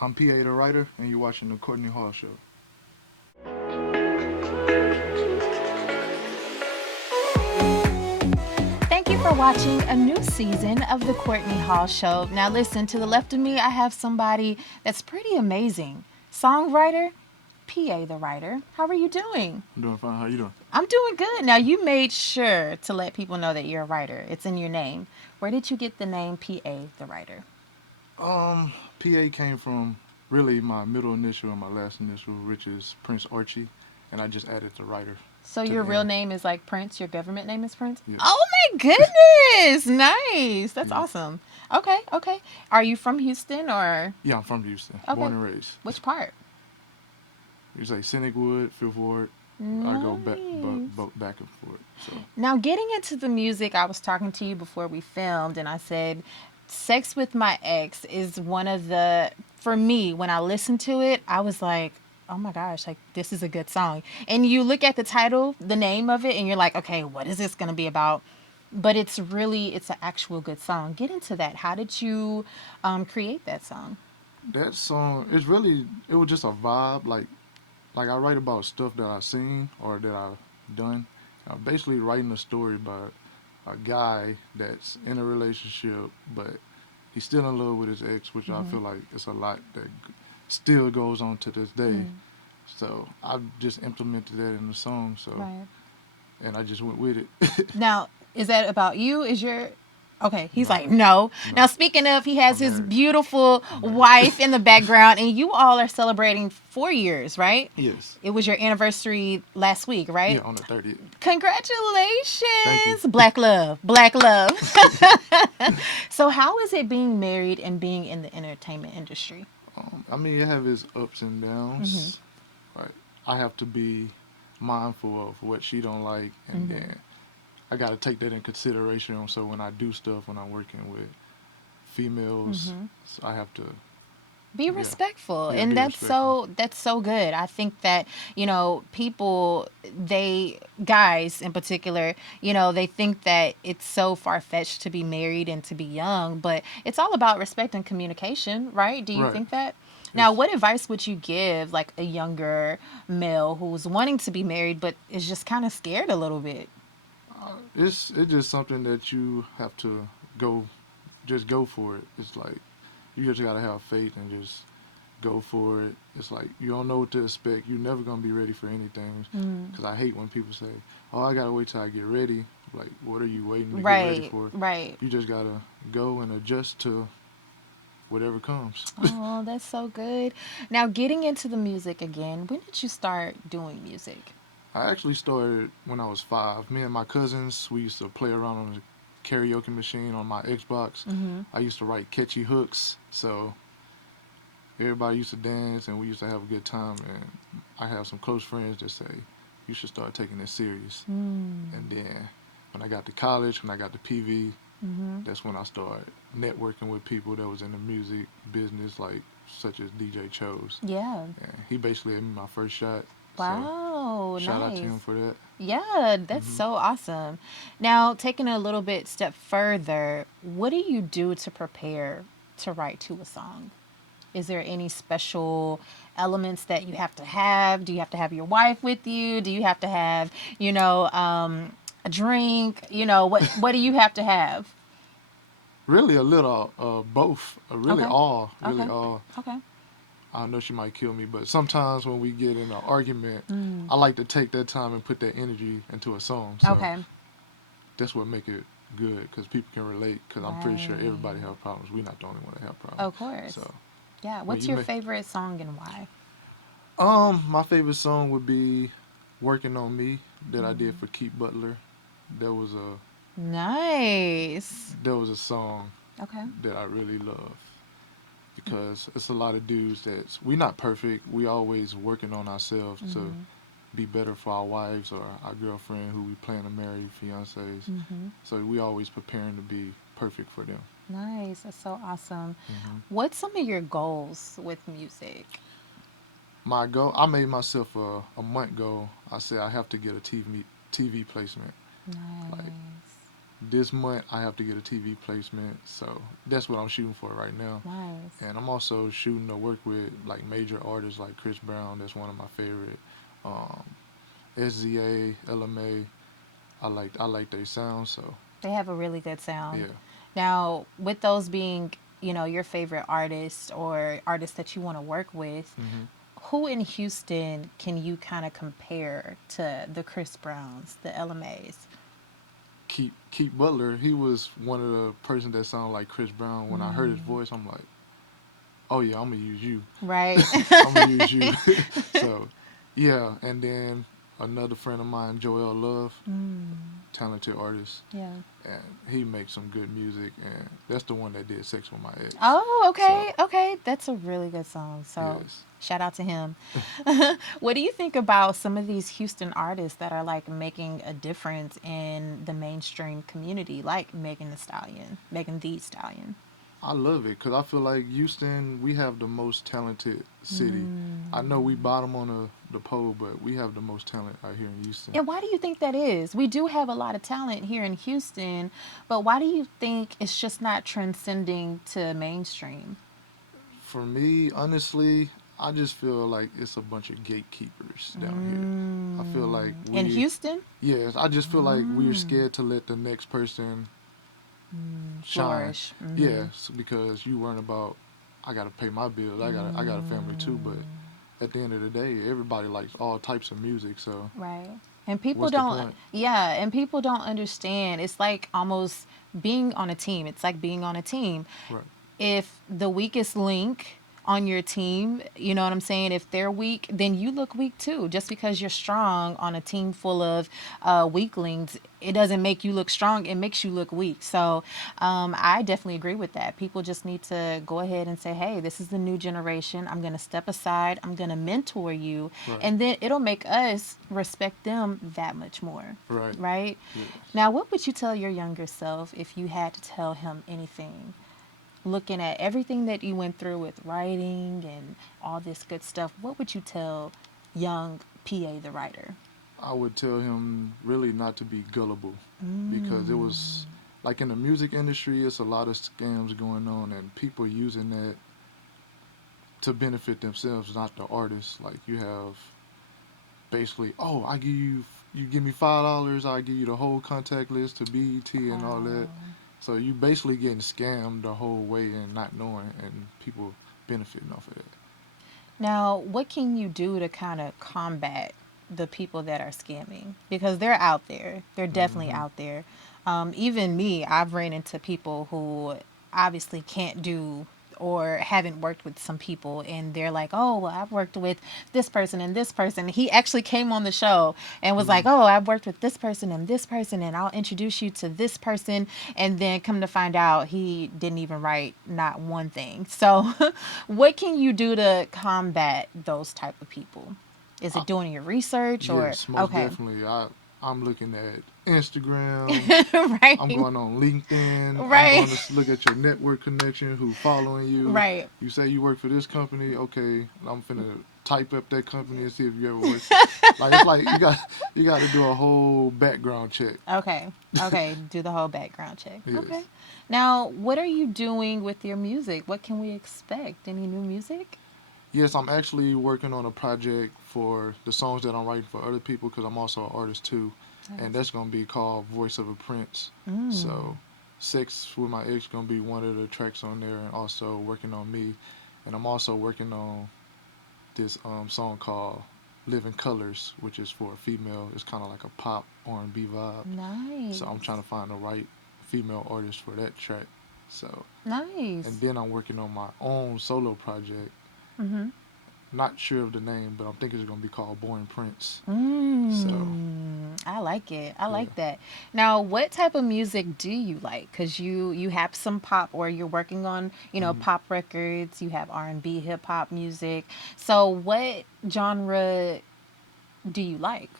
I'm PA the writer, and you're watching the Courtney Hall Show. Thank you for watching a new season of the Courtney Hall Show. Now, listen, to the left of me, I have somebody that's pretty amazing. Songwriter, PA the writer. How are you doing? I'm doing fine. How you doing? I'm doing good. Now, you made sure to let people know that you're a writer. It's in your name. Where did you get the name PA the writer? PA came from really my middle initial and my last initial, which is Prince Archie, and I just added the writer So to your the real end. name is like Prince, your government name is Prince? Yes. Oh my goodness. Nice. That's Yeah. awesome. Okay, okay. Are you from Houston or Yeah, I'm from Houston, born okay. and raised. Which part? You say Scenic Wood, Fifth Ward. I go Nice. back and forth. So Now, getting into the music, I was talking to you before we filmed, and I said, Sex with My Ex is one of the, for me, when I listened to it, I was like, oh my gosh, like this is a good song. And you look at the title, the name of it, and you're like, okay, what is this going to be about? But it's an actual good song. Get into that. How did you create that song? that song is really it was just a vibe. Like I write about stuff that I've seen or that I've done. I'm basically writing a story about a guy that's in a relationship, but he's still in love with his ex, which I Mm-hmm. feel like it's a lot that still goes on to this day. Mm, So I just implemented that in the song. So right. and I just went with it. Now, is that about you? Is your okay? He's No, like, no. no, Now, speaking of, he has I'm his married. beautiful I'm married. wife in the background, and you all are celebrating 4 years, right? Yes. It was your anniversary last week, Yeah, right? on the 30th. Thank you. Congratulations, Black Love, Black Love. So, how is it being married and being in the entertainment industry? I mean, it have its ups and Mm-hmm. downs. Right. I have to be mindful of what she don't like, and Mm-hmm. then I got to take that in consideration. So when I do stuff, when I'm working with females, Mm-hmm. so I have to, Be yeah, respectful, yeah, and be respectful. that's so good. I think that, people, they, guys in particular, they think that it's so far-fetched to be married and to be young, but it's all about respect and communication, right? Do you Right. think that? Now, It's what advice would you give like a younger male who's wanting to be married but is just kind of scared a little bit? it's just something that you have to go, just go for it. It's like you just gotta have faith and just go for it. It's like you don't know what to expect. You're never gonna be ready for anything. Mm. Cause I hate when people say, "Oh, I gotta wait till I get ready." Like, what are you waiting to get ready Right, for? right. You just gotta go and adjust to whatever comes. Oh, that's so good. Now, getting into the music again, when did you start doing music? I actually started when I was 5. Me and my cousins, we used to play around on the karaoke machine on my Xbox. Mm-hmm. I used to write catchy hooks, so everybody used to dance and we used to have a good time. And I have some close friends that say, you should start taking this serious. Mm. And then when I got to college, when I got to PV, Mm-hmm. that's when I started networking with people that was in the music business, like such as DJ Chose. Yeah. And he basically gave me my first shot. So Wow, shout out to nice. him for that. Yeah, that's Hmm. so awesome. Now, taking a little bit step further, what do you do to prepare to write to a song? Is there any special elements that you have to have? Do you have to have your wife with you? Do you have to have, a drink? What do you have to have? Really a little both. Okay. Really Okay. all. Okay. I know she might kill me, but sometimes when we get in an argument, Mm. I like to take that time and put that energy into a song. So Okay. that's what make it good because people can relate. Because I'm pretty sure everybody Right. have problems. We're not the only one that have problems. Of course. So Yeah. when What's you your make, favorite song and why? my favorite song would be "Working on Me" that I did Mm. for Keith Butler. That was a Nice. song Okay. that I really love because it's a lot of dudes that's we not perfect. We always working on ourselves to Mm-hmm. be better for our wives or our girlfriend who we plan to marry, fiancés. Mm-hmm. So we always preparing to be perfect for them. Nice. That's so awesome. Hmm. What's some of your goals with music? My goal, I made myself a month goal. I said I have to get a TV placement. Like Nice. this month I have to get a TV placement. So that's what I'm shooting for right now. Nice. And I'm also shooting to work with like major artists like Chris Brown. That's one of my favorite. Um, SZA, LMA. I like their sound. So They have a really good sound. yeah. Now, with those being, your favorite artists or artists that you want to work with, hmm who in Houston can you kind of compare to the Chris Browns, the LMAs? Keith Butler. He was one of the person that sounded like Chris Brown. When I heard his voice, I'm like, oh yeah, I'm gonna use you. Right? I'm gonna use you. So yeah, and then another friend of mine, Joel Love, talented artist, Yeah. and he makes some good music, and that's the one that did "Sex with My Ex." Oh, So okay. Okay. That's a really good song. So, yes, shout out to him. What do you think about some of these Houston artists that are like making a difference in the mainstream community, like Megan the Stallion? I love it because I feel like Houston, we have the most talented city. I know we bottom on the pole, but we have the most talent out here in Houston. And why do you think that is? We do have a lot of talent here in Houston, but why do you think it's just not transcending to mainstream? For me, honestly, I just feel like it's a bunch of gatekeepers down here. I feel like In Houston? yes, I just feel like we're scared to let the next person shine. Flourish. Yes, because you worrying about, I gotta pay my bills. I got a family too, but at the end of the day, everybody likes all types of music. So Right. And people what's the don't, point? yeah, and people don't understand. It's like almost being on a team. It's like being on a team. Right. If the weakest link on your team, you know what I'm saying? If they're weak, then you look weak too. Just because you're strong on a team full of weaklings, it doesn't make you look strong. It makes you look weak. So I definitely agree with that. People just need to go ahead and say, hey, this is the new generation. I'm going to step aside. I'm going to mentor you. Right. And then it'll make us respect them that much more. Right. Right? Yes. Now, what would you tell your younger self if you had to tell him anything? Looking at everything that you went through with writing and all this good stuff, what would you tell young PA the writer? I would tell him really not to be gullible because it was like in the music industry, it's a lot of scams going on and people using that to benefit themselves, not the artists. Like you have basically, oh, you give me $5, I give you the whole contact list to BET and all that. So you basically getting scammed the whole way and not knowing, and people benefiting off of that. Now, what can you do to kind of combat the people that are scamming? Because they're out there. They're definitely hmm out there. Even me, I've ran into people who obviously can't do or haven't worked with some people and they're like, oh, well, I've worked with this person and this person. He actually came on the show and was like, hmm oh, I've worked with this person and I'll introduce you to this person. And then come to find out he didn't even write not one thing. So what can you do to combat those type of people? Is I, it doing your research or yes, most okay. definitely. I'm looking at Instagram. I'm Right. going on LinkedIn. I'm going Right. to look at your network connection, who following you. Right. You say you work for this company, okay? I'm finna type up that company and see if you ever work. Like it's like you got to do a whole background check. Okay. Okay. Do the whole background check. Okay. Yes. Now, what are you doing with your music? What can we expect? Any new music? Yes, I'm actually working on a project for the songs that I'm writing for other people because I'm also an artist too, and Nice. that's gonna be called "Voice of a Prince." So, "Sex with My Ex" gonna be one of the tracks on there, and also working on me, and I'm also working on this song called "Living Colors," which is for a female. It's kind of like a pop R&B vibe. So I'm Nice. trying to find the right female artist for that track. So, and Nice. then I'm working on my own solo project. Mm-hmm. Not sure of the name, but I'm thinking it's gonna be called Born Prince. So I like it. I yeah. like that. Now, what type of music do you like? Because you have some pop, or you're working on hmm pop records. You have R&B, hip hop music. So, what genre do you like?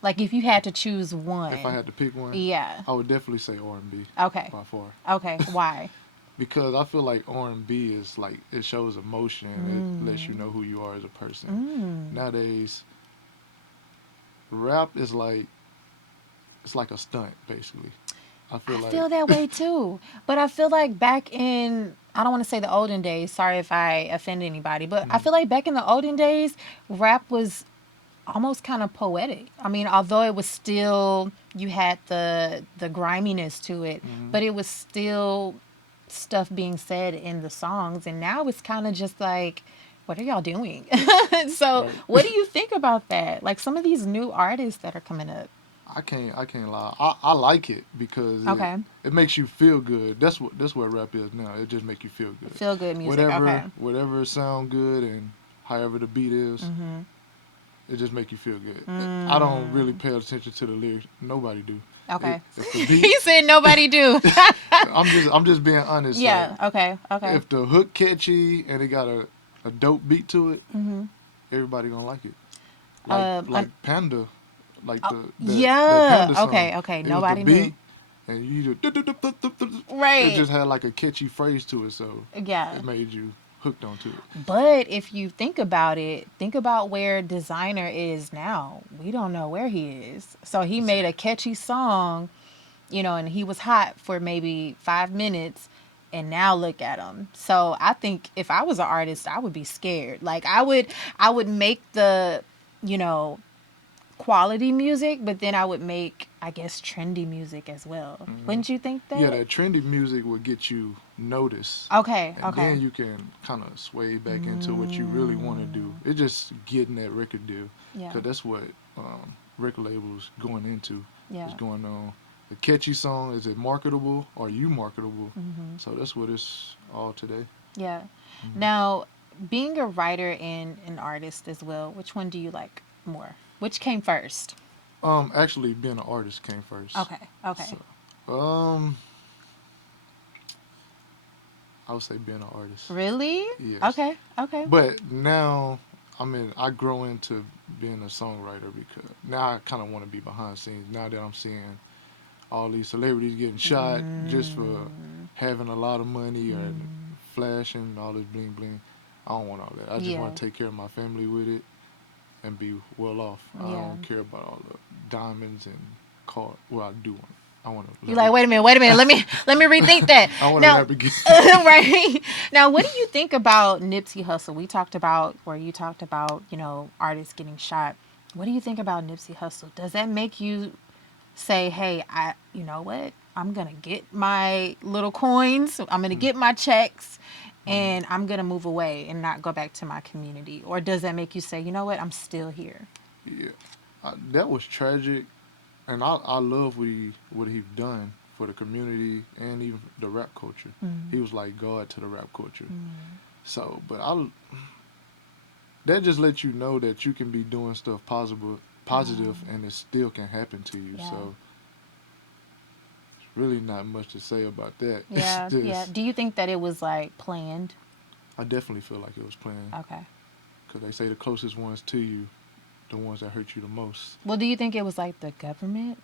Like, if you had to choose If I one, had to pick one, yeah. I would definitely say R&B Okay. by far Okay. Why? because I feel like R&B is like it shows emotion. It lets you know who you are as a person. Nowadays, rap is like it's like a stunt basically. I feel I like feel that way too. But I feel like back in, I don't want to say the olden days, sorry if I offend anybody, but I mm, feel like back in the olden days, rap was almost kind of poetic. I mean, although it was still, you had the griminess to it, mm, but it was still stuff being said in the songs. And now it's kind of just like, what are y'all doing? So, right. what do you think about that? Like some of these new artists that are coming up. I can't lie. I like it because Okay. it makes you feel good. That's what rap is now. It just make you feel good. Feel good music. Whatever Okay. whatever sound good and however the beat is, Mm-hmm. it just make you feel good. I don't really Mm. pay attention to the lyrics. Nobody do. Okay. If the beat, He said nobody do. I'm just being honest. Like Yeah. Okay. Okay. if the hook catchy and it got a dope beat to it, Mm-hmm. everybody gonna like it. Like Um. like Panda, like that Yeah. Panda song. Okay. Okay. It was the Nobody knew. beat, and it Right. just had like a catchy phrase to it, so Yeah. it made you hooked onto it. But if you think about it, think about where designer is now. We don't know where he is. So he made a catchy song, and he was hot for maybe 5 minutes. And now look at him. So I think if I was an artist, I would be scared. Like I would make the, you know, quality music, but then I would make, I guess, trendy music as well. Hmm. Wouldn't you think Yeah, that? that trendy music will get you noticed, Okay, and okay. then you can kind of sway back into what you really want to do. It's just getting that record deal, Yeah, because that's what record labels going into is yeah. going on. The catchy song, is it marketable? Are you marketable? Hmm. So that's what it's all today. Yeah. Hmm. Now, being a writer and an artist as well, which one do you like more? Which came first? Actually, being an artist came first. Okay, So, okay. um, I would say being an artist. Really? Yes. Okay, okay. But now, I grow into being a songwriter because now I kind of want to be behind scenes. Now that I'm seeing all these celebrities getting shot just for Mm, having a lot of money or mm, flashing all this bling bling, I don't want all that. I just yeah, want to take care of my family with it and be well off. I yeah. don't care about all the diamonds and car. Well, I do want. I want a You're like, Lamborghini. wait a minute, let me rethink that. I want a Now, Lamborghini. right now, what do you think about Nipsey Hussle? We talked about, or you talked about, artists getting shot. What do you think about Nipsey Hussle? Does that make you say, hey, you know what? I'm gonna get my little coins. I'm gonna get my checks, Mhm. and I'm gonna move away and not go back to my community? Or does that make you say, you know what? I'm still here. Yeah, that was tragic, and I love what he done for the community and even the rap culture. Mm, He was like God to the rap culture. mm, So, but that just lets you know that you can be doing stuff positive, and it still can happen to you. yeah. So, it's really not much to say about that. It's Yeah, yeah. just Do you think that it was like planned? I definitely feel like it was planned Okay. because they say the closest ones to you, the ones that hurt you the most. Well, do you think it was like the government?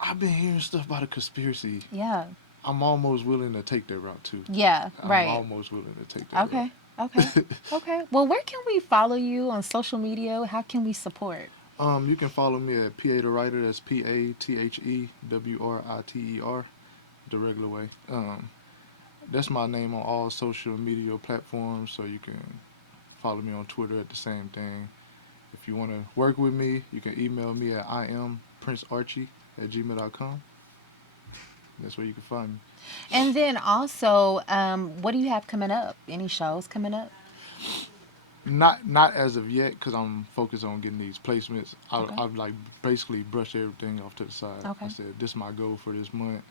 I've been hearing stuff about a conspiracy. Yeah. I'm almost willing to take that route too. Yeah, I'm right. almost willing to take that Okay. Okay. route. Okay. Well, where can we follow you on social media? How can we support? You can follow me at PA the Writer. That's PATHEWRITER, the regular way. That's my name on all social media platforms, so you can follow me on Twitter at the same thing. If you want to work with me, you can email me at IamPrinceArchie@gmail.com. That's where you can find me. And then also, what do you have coming up? Any shows coming up? Not as of yet, because I'm focused on getting these placements. Okay. I've like basically brushed everything off to the side. I Okay. said this is my goal for this month,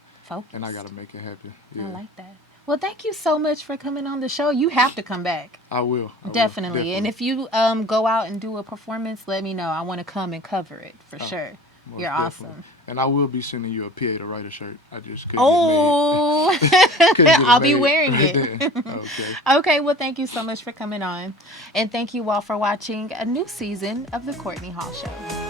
and I Focused. gotta make it happen. I Yeah, like that. Well, thank you so much for coming on the show. You have to come back. I will. I will Definitely. And definitely. if you go out and do a performance, let me know. I want to come and cover it for Uh, sure. You're Most definitely. awesome. And I will be sending you a PA the Writer shirt. I just couldn't get made. Oh, Couldn't get it I'll be made. wearing it. Then. Okay. Okay, well, thank you so much for coming on. And thank you all for watching a new season of The Courtney Hall Show.